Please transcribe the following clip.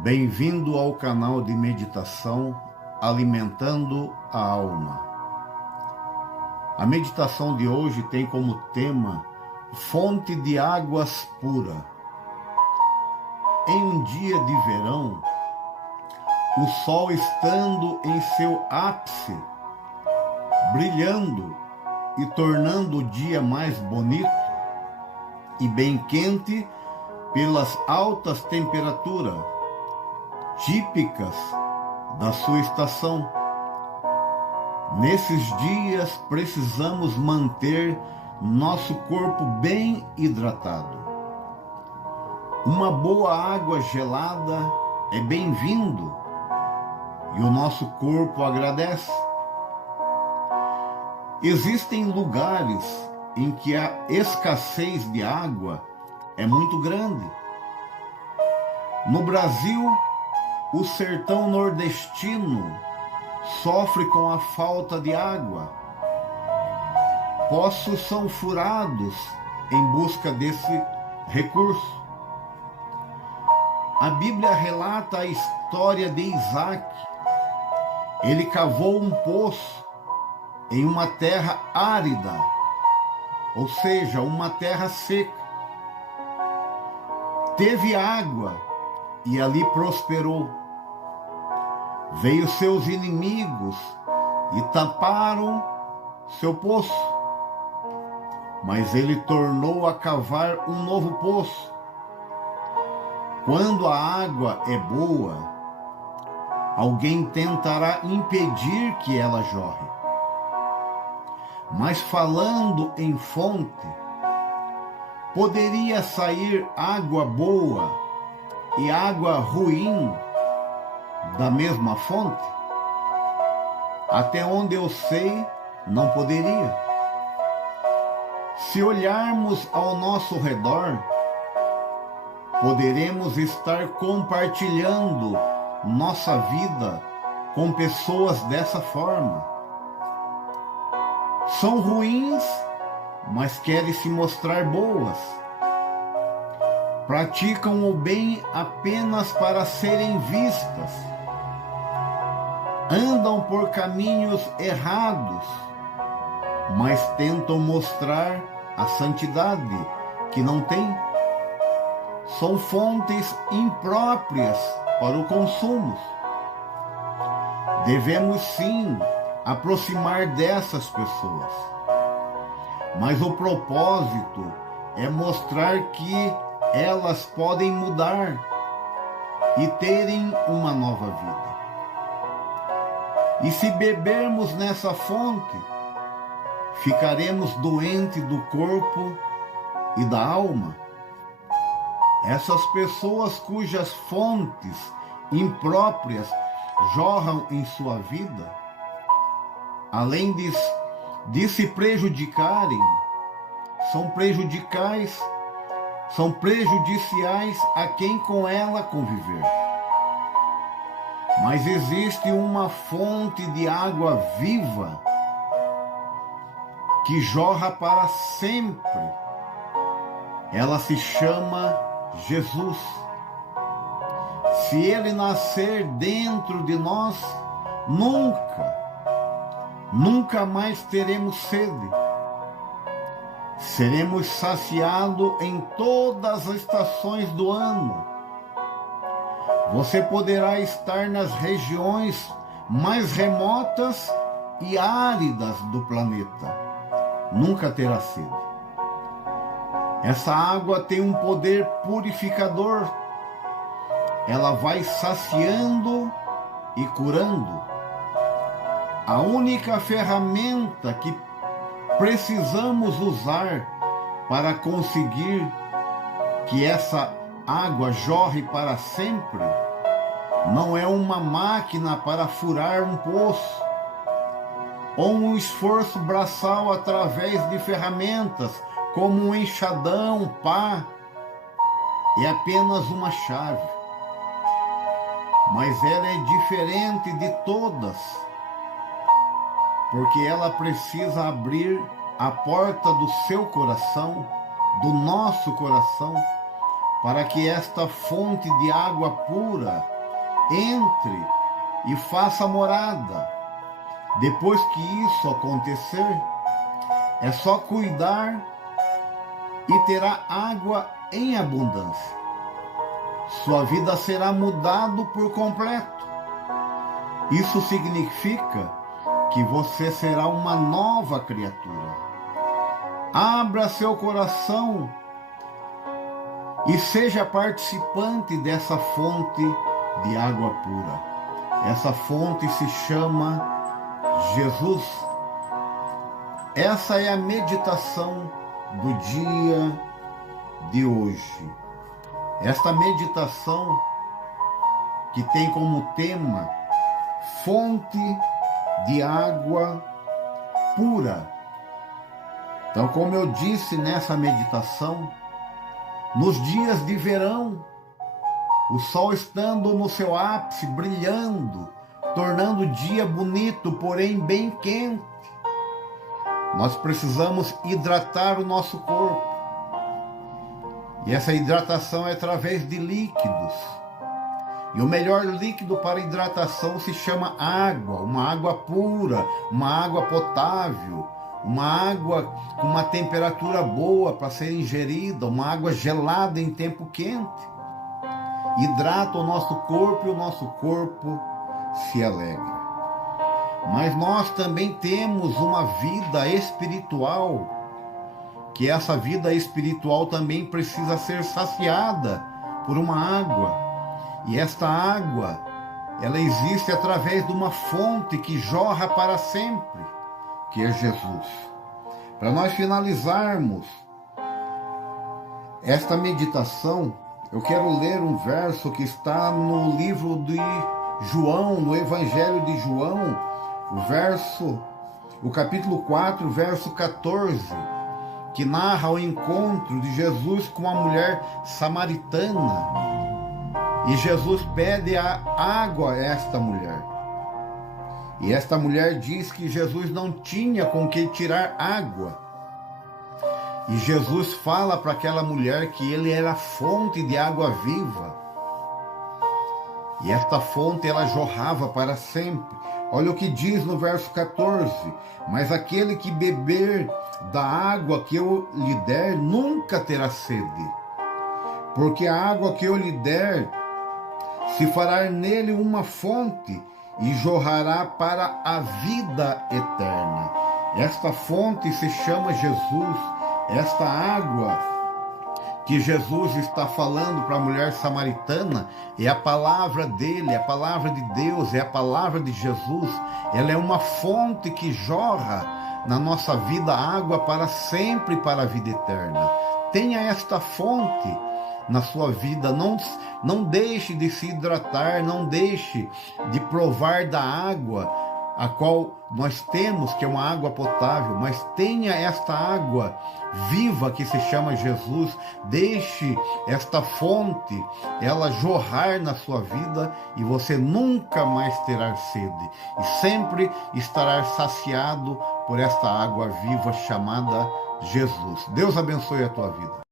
Bem-vindo ao canal de meditação Alimentando a Alma. A meditação de hoje tem como tema Fonte de Águas Pura. Em um dia de verão, o sol estando em seu ápice, brilhando e tornando o dia mais bonito e bem quente pelas altas temperaturas típicas da sua estação. Nesses dias precisamos manter nosso corpo bem hidratado. Uma boa água gelada é bem-vindo e o nosso corpo agradece. Existem lugares em que a escassez de água é muito grande. No Brasil, o sertão nordestino sofre com a falta de água. Poços são furados em busca desse recurso. A Bíblia relata a história de Isaac. Ele cavou um poço em uma terra árida, ou seja, uma terra seca. Teve água e ali prosperou. Veio seus inimigos e taparam seu poço, mas ele tornou a cavar um novo poço. Quando a água é boa, alguém tentará impedir que ela jorre. Mas falando em fonte, poderia sair água boa e água ruim da mesma fonte? Até onde eu sei, não poderia. Se olharmos ao nosso redor, poderemos estar compartilhando nossa vida com pessoas dessa forma. São ruins, mas querem se mostrar boas. Praticam o bem apenas para serem vistas. Andam por caminhos errados, mas tentam mostrar a santidade que não têm. São fontes impróprias para o consumo. Devemos sim aproximar dessas pessoas, mas o propósito é mostrar que elas podem mudar e terem uma nova vida. E se bebermos nessa fonte, ficaremos doentes do corpo e da alma. Essas pessoas cujas fontes impróprias jorram em sua vida, além de se prejudicarem, são prejudiciais a quem com ela conviver. Mas existe uma fonte de água viva que jorra para sempre. Ela se chama Jesus. Se ele nascer dentro de nós, nunca mais teremos sede. Seremos saciados em todas as estações do ano. Você poderá estar nas regiões mais remotas e áridas do planeta. Nunca terá sede. Essa água tem um poder purificador. Ela vai saciando e curando. A única ferramenta que precisamos usar para conseguir que essa água jorre para sempre não é uma máquina para furar um poço ou um esforço braçal através de ferramentas como um enxadão, pá. É apenas uma chave. Mas ela é diferente de todas, porque ela precisa abrir a porta do seu coração, do nosso coração, para que esta fonte de água pura entre e faça morada. Depois que isso acontecer, é só cuidar e terá água em abundância. Sua vida será mudada por completo. Isso significa que você será uma nova criatura. Abra seu coração e seja participante dessa fonte de água pura. Essa fonte se chama Jesus. Essa é a meditação do dia de hoje. Esta meditação que tem como tema fonte de água pura. Então, como eu disse nessa meditação, nos dias de verão, o sol estando no seu ápice, brilhando, tornando o dia bonito, porém bem quente, nós precisamos hidratar o nosso corpo. E essa hidratação é através de líquidos. E o melhor líquido para hidratação se chama água, uma água pura, uma água potável, uma água com uma temperatura boa para ser ingerida, uma água gelada em tempo quente. Hidrata o nosso corpo e o nosso corpo se alegra. Mas nós também temos uma vida espiritual, que essa vida espiritual também precisa ser saciada por uma água. E esta água, ela existe através de uma fonte que jorra para sempre, que é Jesus. Para nós finalizarmos esta meditação, eu quero ler um verso que está no livro de João, no Evangelho de João, o capítulo 4, verso 14, que narra o encontro de Jesus com a mulher samaritana. E Jesus pede a água a esta mulher. E esta mulher diz que Jesus não tinha com que tirar água. E Jesus fala para aquela mulher que ele era a fonte de água viva. E esta fonte ela jorrava para sempre. Olha o que diz no verso 14. Mas aquele que beber da água que eu lhe der nunca terá sede. Porque a água que eu lhe der se fará nele uma fonte e jorrará para a vida eterna. Esta fonte se chama Jesus. Esta água que Jesus está falando para a mulher samaritana é a palavra dele, é a palavra de Deus, é a palavra de Jesus. Ela é uma fonte que jorra na nossa vida água para sempre, para a vida eterna. Tenha esta fonte na sua vida, não deixe de se hidratar, não deixe de provar da água a qual nós temos, que é uma água potável, mas tenha esta água viva que se chama Jesus. Deixe esta fonte, ela jorrar na sua vida e você nunca mais terá sede e sempre estará saciado por esta água viva chamada Jesus. Deus abençoe a tua vida.